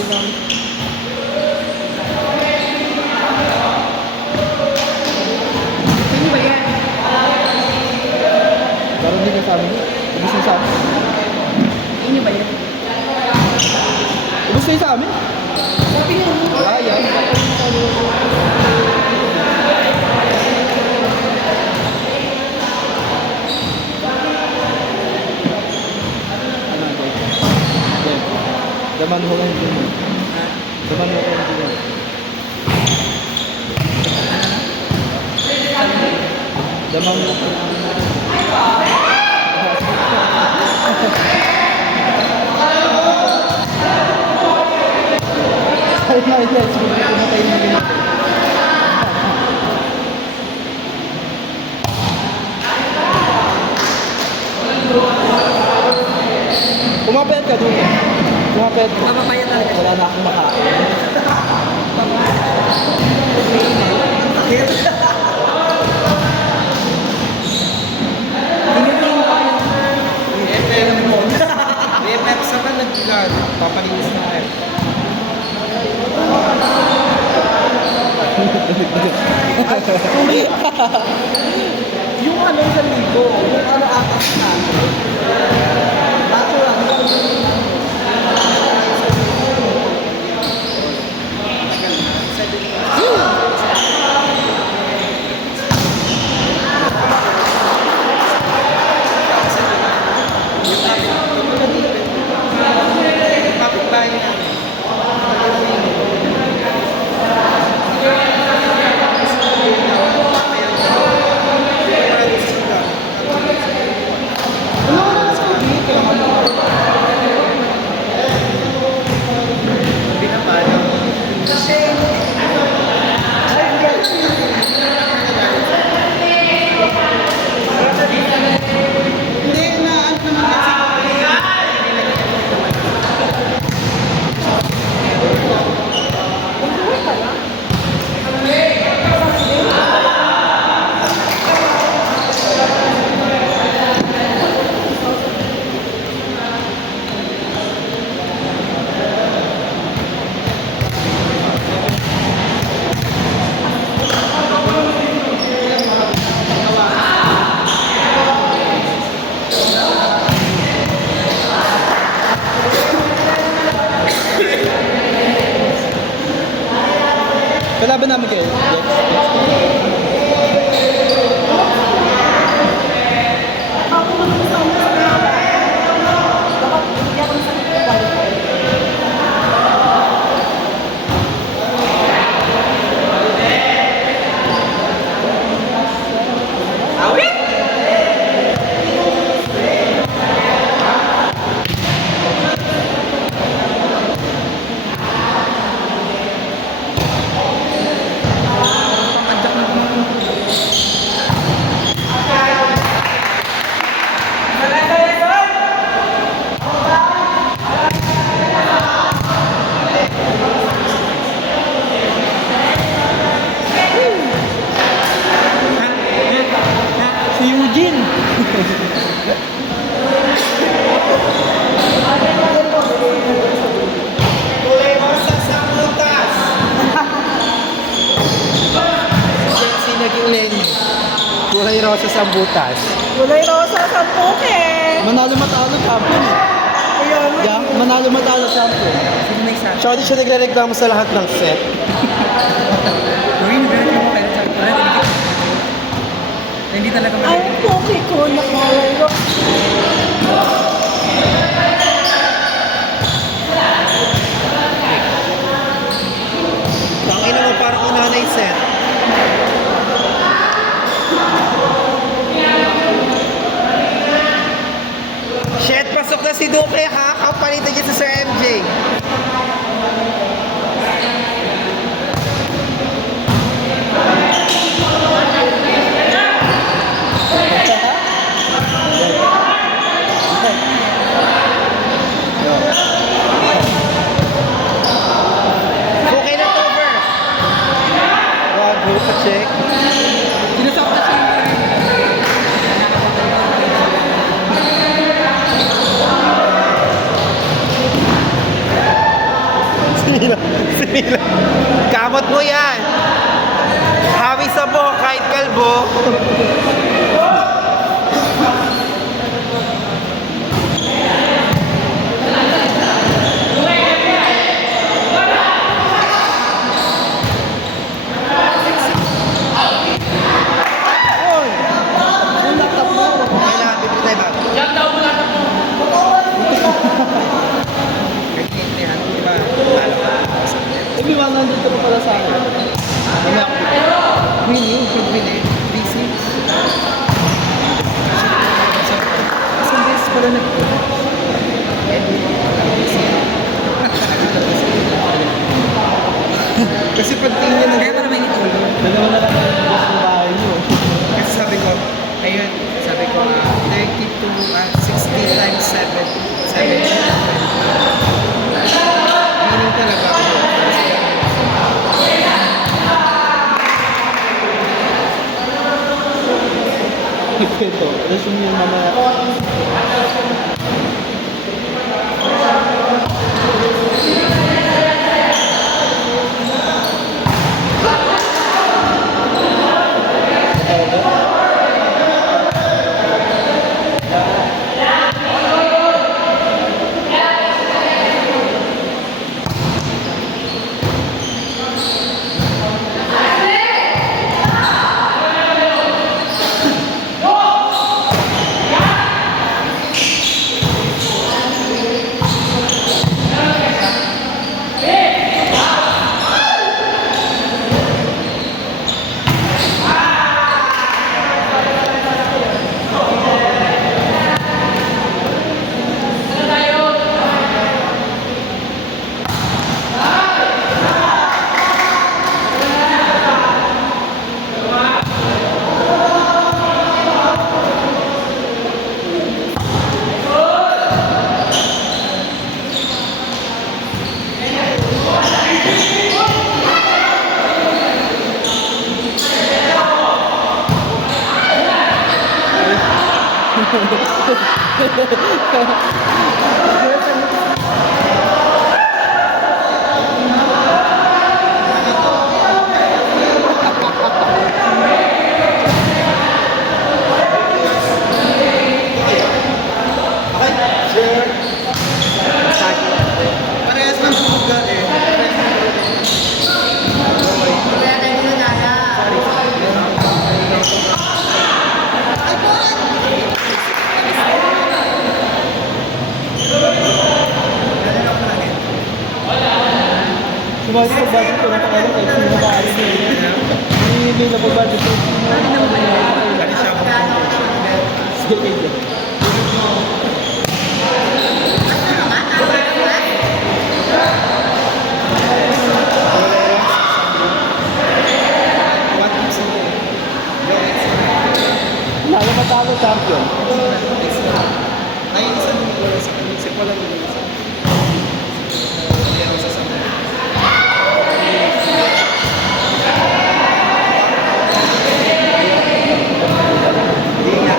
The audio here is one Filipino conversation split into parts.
lang. Sino ba yan? Parang hindi ka sa amin. Ubus na sa amin. Sino ba yan? Ubus na sa amin. Sabi niyo. Ayan. Daman ho kayo din. Daman ho kayo din. Daman ho kayo. Ay, ay, ay. Pumatay na rin. Pumapayat ka doon. Pumapayat ka. Mamapayat talaga. Wala na akong makain. FM mo. BFF sa ka nagbigan. Papalinis na kayo. Yung ano sa ligo, yung ano atas na. Natural. Kalaban namin kayo. Yes. Si Eugene. Si naging Lenny. Kulay rosa sa butas. Kulay rosa sa puke. Manalo matalo champion. Ayun. Yeah, manalo matalo champion. Sino may isa? Siya di siya nagre-reklamo sa lahat ng set. Gawin, very mo kayo sa hindi talaga Ang puki ko na kulay rosa. Tangina mo parang una na yung set. Shit, pasok na si Duque ha. Kapalitan niya sa Sir MJ. Sinila. Kamot mo yan. Hawi sa buhok kahit kalbo. Kailangan dito tayo ba? Nagtitintihan, di ba? Talo ka. Sabi ba, nandito ka pala sa akin. Wala ako. Winning, pag winning, busy. Isang beses pala kasi pag tingin niya Kaya para may nitulo. Dalawa na lang ang boss ng bahay niyo. kasi sabi ko, ayun, sabi ko, 30 to 60 times 7. 7. Winning talaga ako. Ito, resume yung mamaya. Parehas ng suga eh. Sumali sa budget ko na pangalan kahit sino makaalis na yun. Hindi na pag-budget ko. Kali siya ako. Sige. What gives you Lalo matalo champion. ay, isa nung si Paul ang isa. Hindi ako sasama. Hindi nga.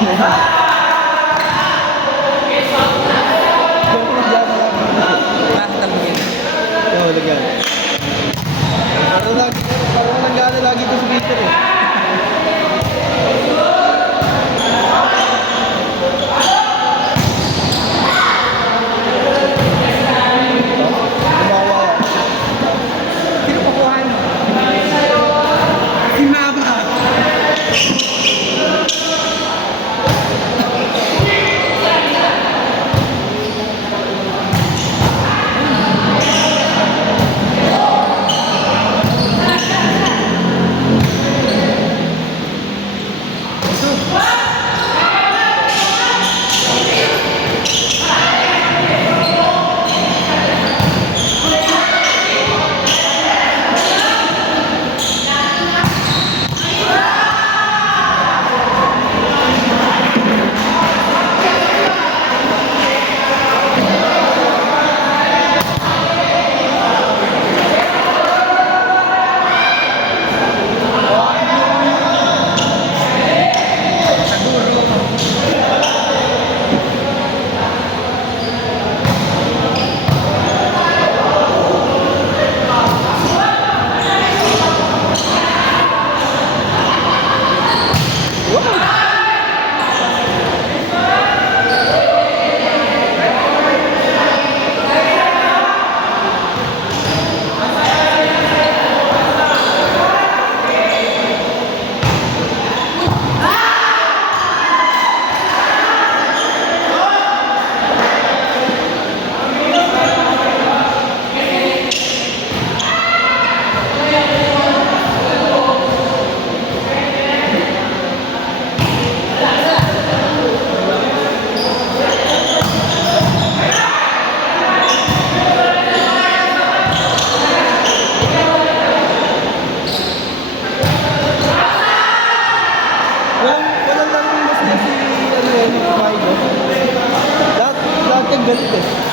Diyan ko nagyana lang. Tatanungin. Oo, nagyana. Parang nagyana lagi ito sa Peter eh. Tumawa. Sino kukuhan? Si Mama. Walang lang yung masaya si ano yun, Milo. Lahat yung galit eh.